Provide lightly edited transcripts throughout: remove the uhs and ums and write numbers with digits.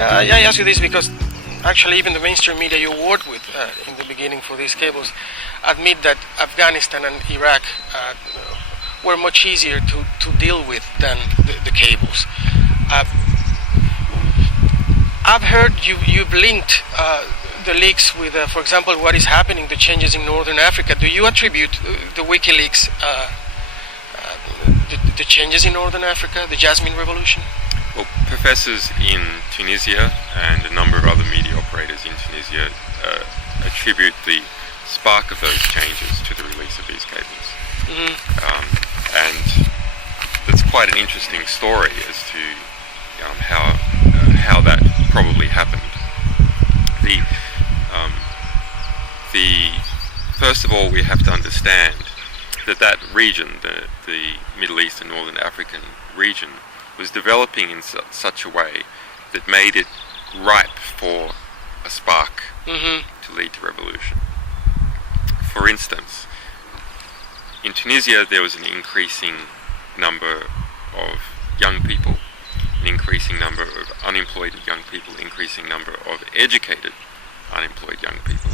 I ask you this because actually even the mainstream media you worked with in the beginning for these cables admit that Afghanistan and Iraq were much easier to deal with than the cables. I've heard you've linked the leaks with, for example, what is happening, the changes in Northern Africa. Do you attribute the WikiLeaks, the changes in Northern Africa, the Jasmi Revolution? Well, professors in Tunisia and a number of other media operators in Tunisia attribute the spark of those changes to the release of these cables. And that's quite an interesting story as to how that probably happened. First of all, we have to understand that region, the Middle East and Northern African region, was developing in such a way that made it ripe for a spark to lead to revolution. For instance, in Tunisia there was an increasing number of young people, an increasing number of unemployed young people, increasing number of educated unemployed young people.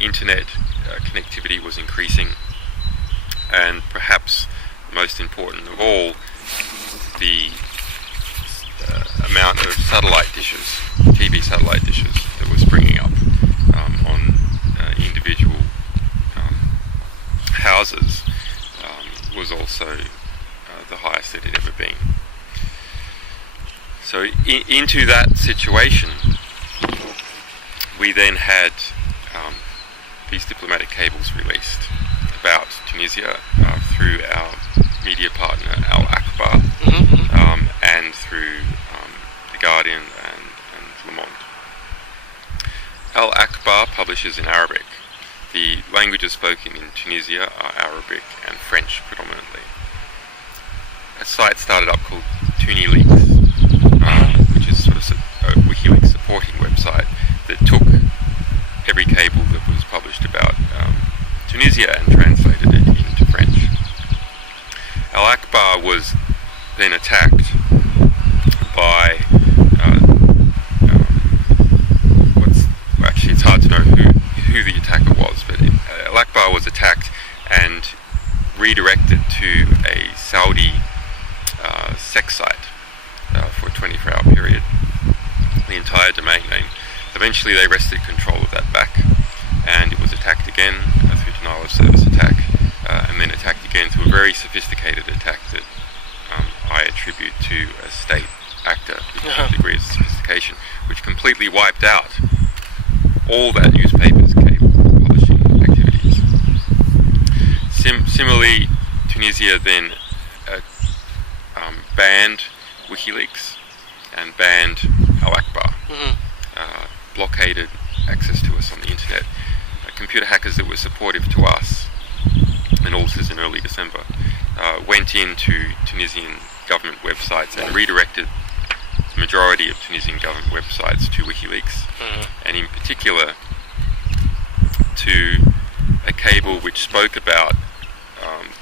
Internet connectivity was increasing, and perhaps most important of all, the amount of satellite dishes, TV satellite dishes that was springing up on individual houses was also the highest it had ever been. So into that situation, we then had these diplomatic cables released about Tunisia through our media partner Al Akbar and through The Guardian and Le Monde. Al Akbar publishes in Arabic. The languages spoken in Tunisia are Arabic and French predominantly. A site started up called WikiLeaks, which is sort of a WikiLeaks supporting website that took every cable that was published about Tunisia and translated it into French. Al Akbar was then attacked by actually it's hard to know who the attacker was, but Al Akbar was attacked and redirected to a Saudi sex site for a 24-hour period, the entire domain name. Eventually they wrested control of that back, and it was attacked again through denial of service attack, and then attacked again through a very sophisticated attack that I attribute to a state actor because of the degree of sophistication, which completely wiped out all that newspaper's cable publishing activities. Similarly, Tunisia then banned WikiLeaks and banned Al Akbar, blockaded access to us on the internet. Computer hackers that were supportive to us, and all this is in early December, went into Tunisian government websites and redirected the majority of Tunisian government websites to WikiLeaks, and in particular to a cable which spoke about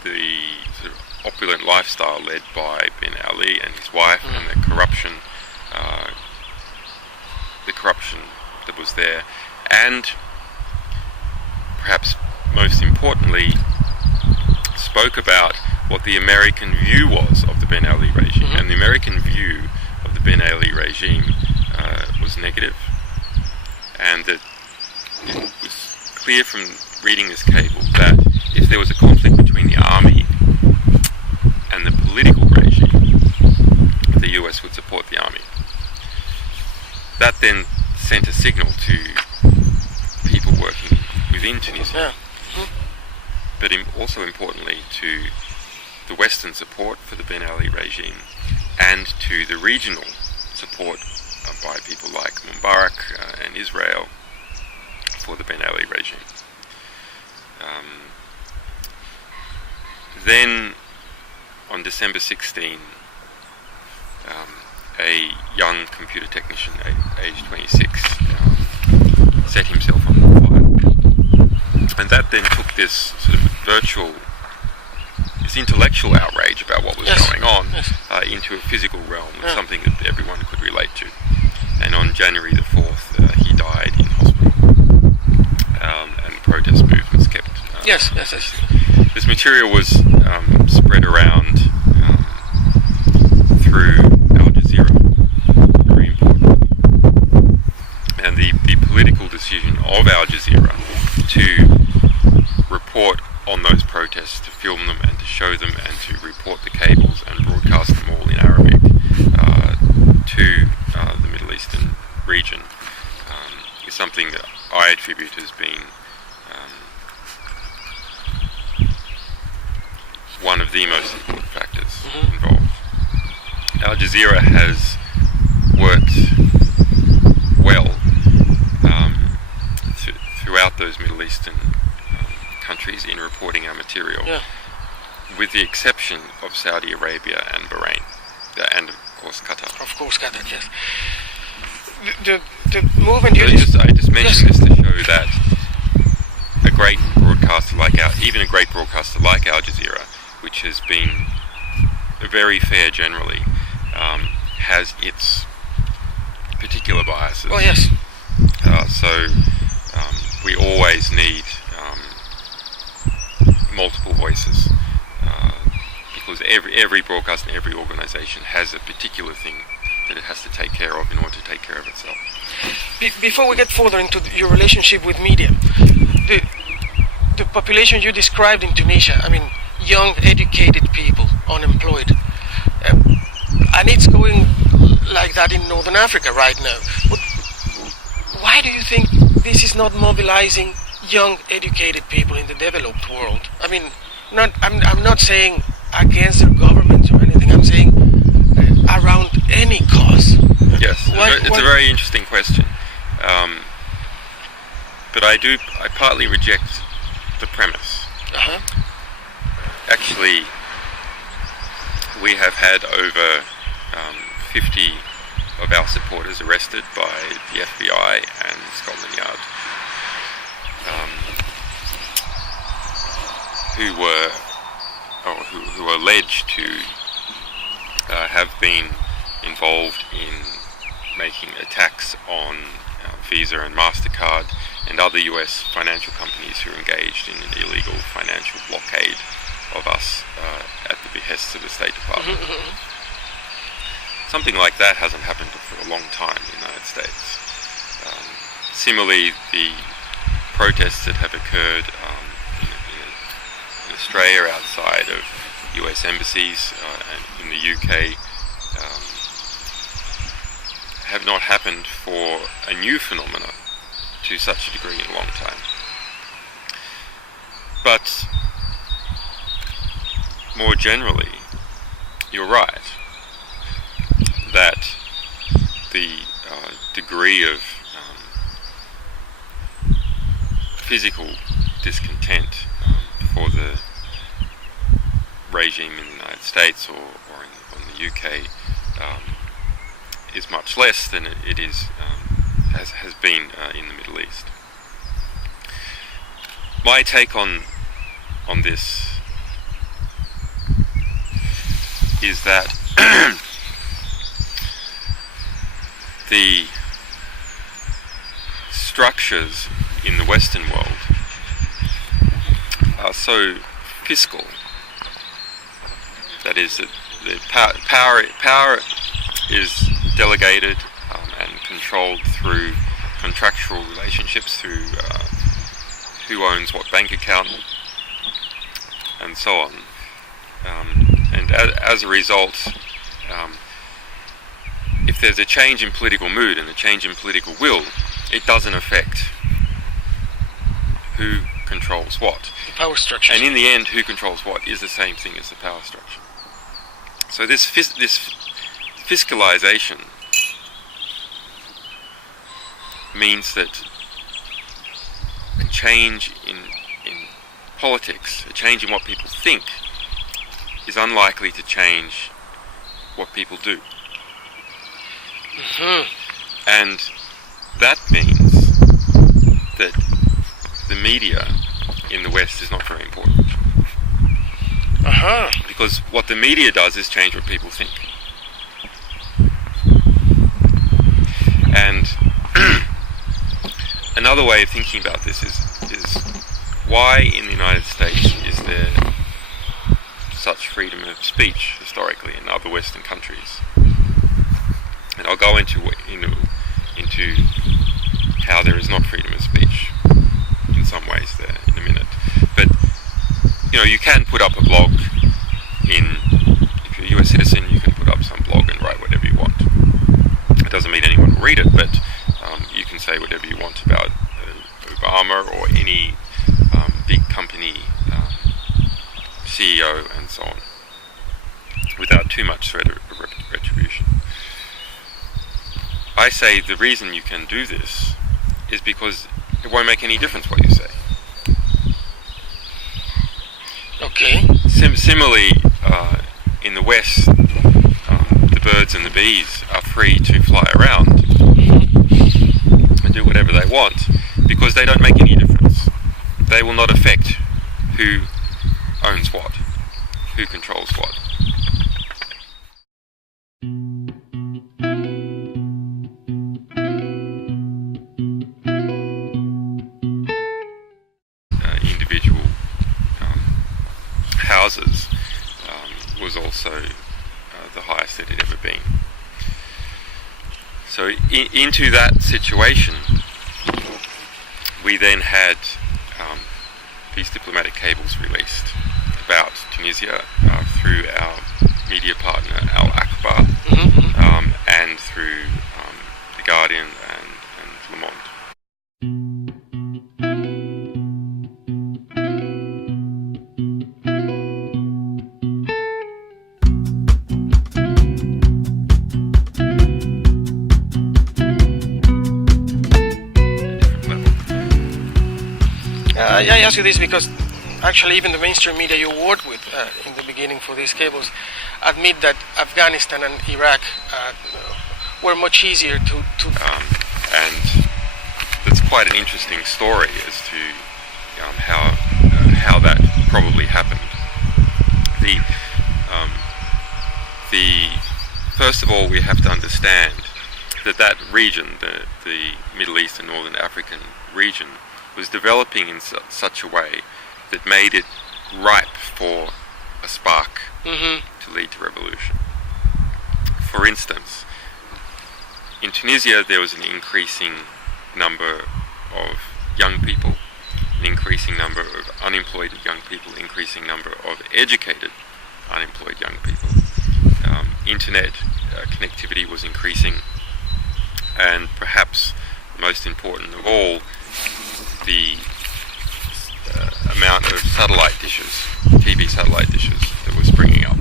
the sort of opulent lifestyle led by Ben Ali and his wife, and the corruption that was there, and perhaps most importantly spoke about what the American view was of the Ben Ali regime. And the American view of the Ben Ali regime was negative, and that it was clear from reading this cable that if there was a conflict between the army and the political regime, the US would support the army. That then sent a signal to people working within Tunisia, but also importantly to the Western support for the Ben Ali regime and to the regional support by people like Mubarak and Israel for the Ben Ali regime. Then on December 16, a young computer technician, aged 26, set himself on fire. And that then took this sort of this intellectual outrage about what was going on into a physical realm, something that everyone could relate to. and on January the 4th he died in hospital, and the protest movements kept. Yes. This material was spread around through Al Jazeera, very importantly, and the political decision of Al Jazeera to report on those protests, to film them and to show them and to report the cables and broadcast them all in Arabic to the Middle Eastern region is something that I attribute as being one of the most important factors involved. Al Jazeera has worked well throughout those Middle Eastern countries in reporting our material, with the exception of Saudi Arabia and Bahrain, and of course Qatar. Of course, Qatar, yes. The movement you I just mentioned this to show that a great broadcaster like even a great broadcaster like Al Jazeera, which has been very fair generally, has its particular biases. Oh yes. So we always need multiple voices, because every broadcast and every organisation has a particular thing that it has to take care of in order to take care of itself. Before we get further into your relationship with media, the population you described in Tunisia, I mean, young, educated people, unemployed, and it's going like that in Northern Africa right now. But why do you think this is not mobilizing young, educated people in the developed world? I mean, I'm not saying against their government or anything. I'm saying around any cause. Yes, it's a very interesting question. But I partly reject the premise. Actually, we have had over 50 of our supporters arrested by the FBI and Scotland Yard, who were alleged to have been involved in making attacks on Visa and MasterCard and other US financial companies who are engaged in an illegal financial blockade of us at the behest of the State Department. Something like that hasn't happened for a long time in the United States. Similarly, the protests that have occurred in Australia outside of US embassies and in the UK have not happened for a new phenomenon to such a degree in a long time. But more generally, you're right that the degree of physical discontent for the regime in the United States or in the UK is much less than it is has been in the Middle East. My take on this is that the structures in the Western world are so fiscal. That is, that the power is delegated and controlled through contractual relationships, through who owns what bank account, and so on. And as a result, if there's a change in political mood and a change in political will, it doesn't affect who controls what. The power structure. And in the end, who controls what is the same thing as the power structure. So this fiscalization means that a change in politics, a change in what people think, is unlikely to change what people do. And that means that the media in the West is not very important. Because what the media does is change what people think. And another way of thinking about this is why in the United States is there such freedom of speech historically in other Western countries? And I'll go into how there is not freedom of speech in some ways there in a minute. But you can put up a blog if you're a US citizen, you can put up some blog and write whatever you want. It doesn't mean anyone will read it, but you can say whatever you want about Obama or any big company CEO and so on, without too much threat of retribution. I say the reason you can do this is because it won't make any difference what you say. Okay. Similarly, in the West, the birds and the bees are free to fly around and do whatever they want because they don't make any difference. They will not affect who owns what, who controls what. Individual houses was also the highest it had ever been. So into that situation, we then had these diplomatic cables released about Tunisia through our media partner Al Akbar, and through The Guardian and Le Monde. I ask you this because actually even the mainstream media you worked with in the beginning for these cables admit that Afghanistan and Iraq were much easier to and that's quite an interesting story as to how that probably happened. The first of all, we have to understand that region, the Middle East and Northern African region, was developing in such a way that made it ripe for a spark to lead to revolution. For instance, in Tunisia there was an increasing number of young people, an increasing number of unemployed young people, increasing number of educated unemployed young people. Internet connectivity was increasing, and perhaps most important of all, the amount of satellite dishes, TV satellite dishes that was springing up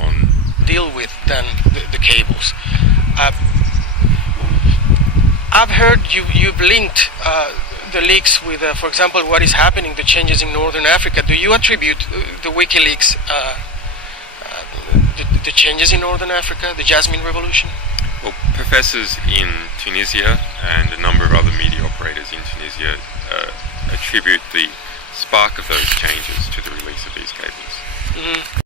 on deal with than the cables. I've heard you've linked the leaks with, for example, what is happening, the changes in Northern Africa. Do you attribute the WikiLeaks, the changes in Northern Africa, the Jasmi Revolution? Well, professors in Tunisia and a number of other media operators in Tunisia attribute the spark of those changes to the release of these cables.